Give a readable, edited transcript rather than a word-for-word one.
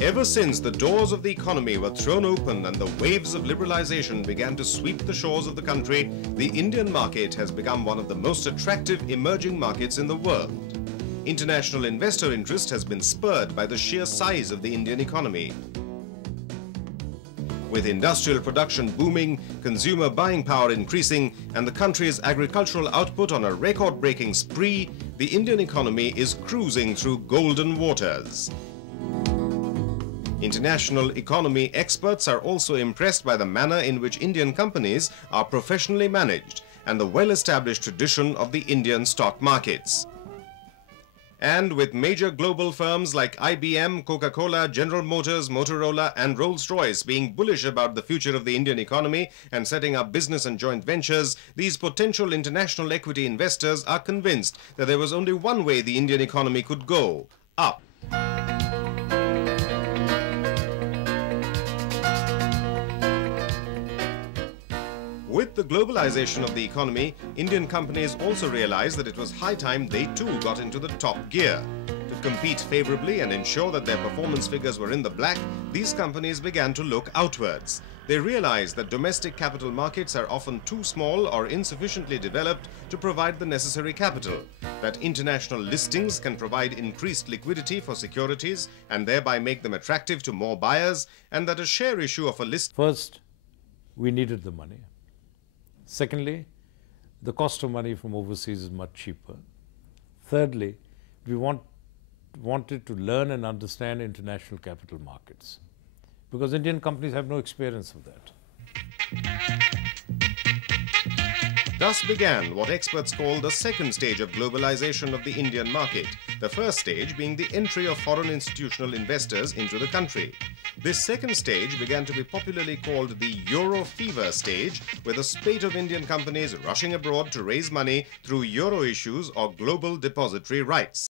Ever since the doors of the economy were thrown open and the waves of liberalization began to sweep the shores of the country, the Indian market has become one of the most attractive emerging markets in the world. International investor interest has been spurred by the sheer size of the Indian economy. With industrial production booming, consumer buying power increasing, and the country's agricultural output on a record-breaking spree, the Indian economy is cruising through golden waters. International economy experts are also impressed by the manner in which Indian companies are professionally managed and the well-established tradition of the Indian stock markets. And with major global firms like IBM, Coca-Cola, General Motors, Motorola and Rolls-Royce being bullish about the future of the Indian economy and setting up business and joint ventures, these potential international equity investors are convinced that there was only one way the Indian economy could go: up. With the globalization of the economy, Indian companies also realized that it was high time they too got into the top gear. To compete favorably and ensure that their performance figures were in the black, these companies began to look outwards. They realized that domestic capital markets are often too small or insufficiently developed to provide the necessary capital, that international listings can provide increased liquidity for securities and thereby make them attractive to more buyers, and that a share issue of a list... First, we needed the money. Secondly, the cost of money from overseas is much cheaper. Thirdly, we wanted to learn and understand international capital markets, because Indian companies have no experience of that. Thus began what experts call the second stage of globalization of the Indian market, the first stage being the entry of foreign institutional investors into the country. This second stage began to be popularly called the Euro fever stage, with a spate of Indian companies rushing abroad to raise money through Euro issues or global depository rights.